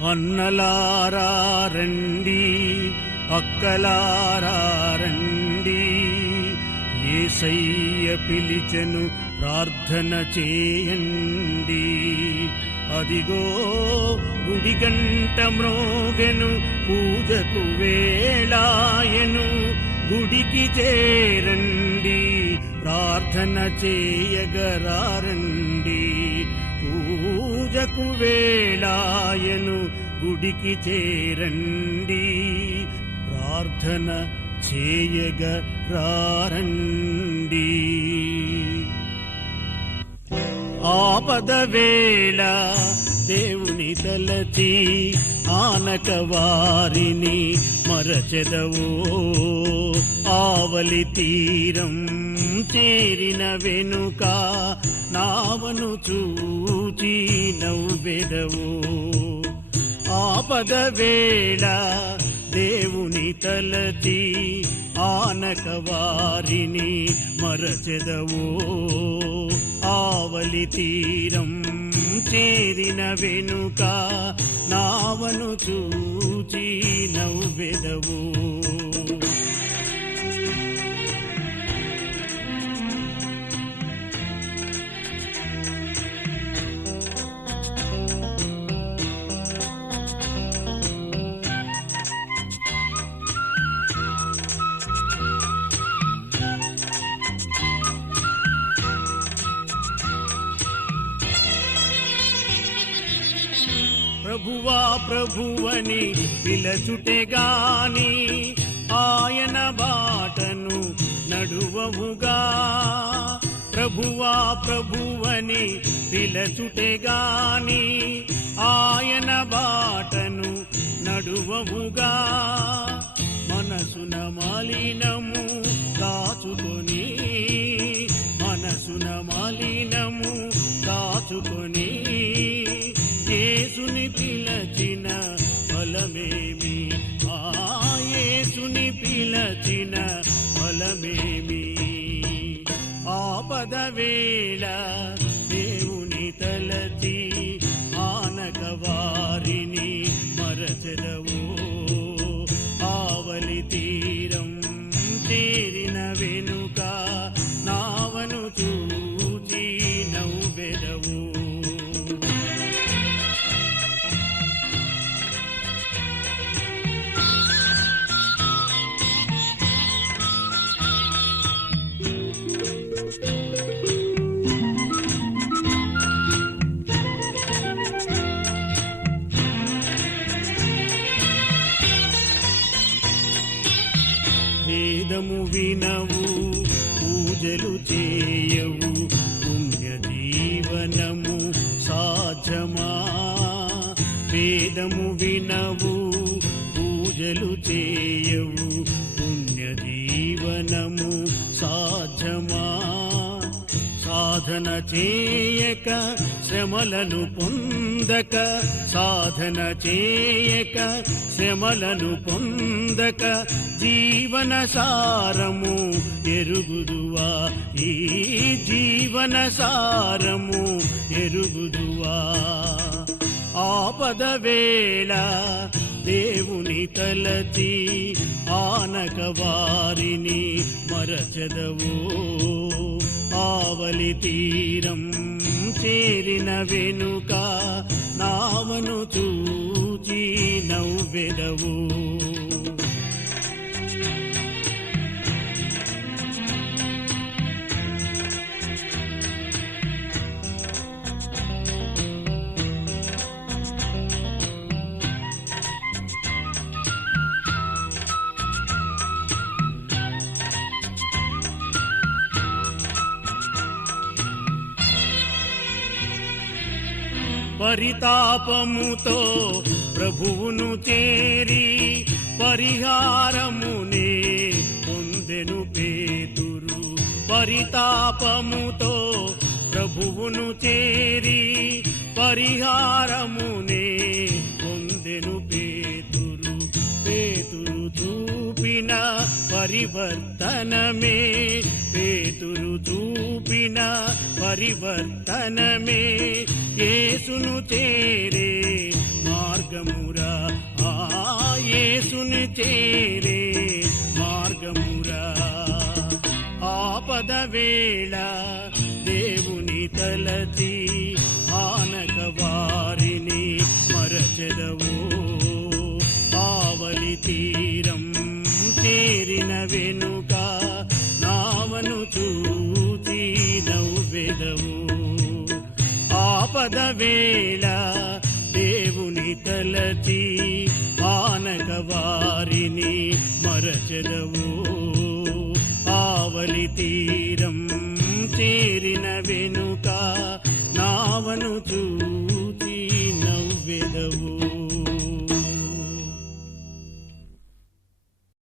అన్నలారా రండి అక్కలారా రండి. ఏసయ్య పిలిచెను ప్రార్థన చేయండి. అదిగో గుడిగంట మ్రోగెను పూజకు వేళాయను గుడికి చేరండి. ప్రార్థన చేయగరారండి. పూజకు వేళాయను గుడికి చేరండి. ప్రార్థన చేయగ చేయగరారండి ఆపద వేళ దేవుని తలచి ఆనక వారిని మరచెదవో. ఆవలి తీరం చేరిన వెనుక నావను చూచి నవ్వెదవో. ఆపద వేళ దేవుని తలచి ఆనక వారిని మరచెదవో. ఆవలి తీరం చేరిన వెనుక నావను చూచి నవ్వెదవు. ప్రభువా ప్రభువని పిలచుటే గాని ఆయన బాటను నడువవుగా. ప్రభువా ప్రభువని పిలచుటే గాని ఆయన బాటను నడువవుగా. మనసున మాలినము దాచుకొని ఆపద వేళ వేదము వినవు పూజలు చేయవు పుణ్య జీవనము సాధ్యమా? వేదము వినవు పూజలు చేయవు పుణ్య జీవనము సాధ్యమా? సాధన చేయక శ్రమలను పొందక సాధన చేయక శ్రమలను పొందక జీవన సారము ఎరుగుదువా? ఈ జీవన సారము ఎరుగుదువా? ఆపద వేళ దేవుని తలచి ఆనక వారిని మరచదవో. కావలి తీరం చేరిన వెనుక నావను చూచి నవ్వెదవు. పరితాపముతో ప్రభువును చేరి పరిహారమునే పొందెను పేతురు. పరితాపముతో ప్రభువును చేరి పరిహారమునే పొందెను పేతురు. పేతురు చూపిన పరివర్తనమే పేతురు చూపిన పరివర్తనమే యేసును చేరే మార్గమురా. ఆ యేసును చేరే మార్గమురా. ఆపద వేళ దేవుని తలచి ఆనక వారిని మరచెదవ వేళ దేవుని తలచి ఆనక వారిని మరచదవు. ఆవలి తీరం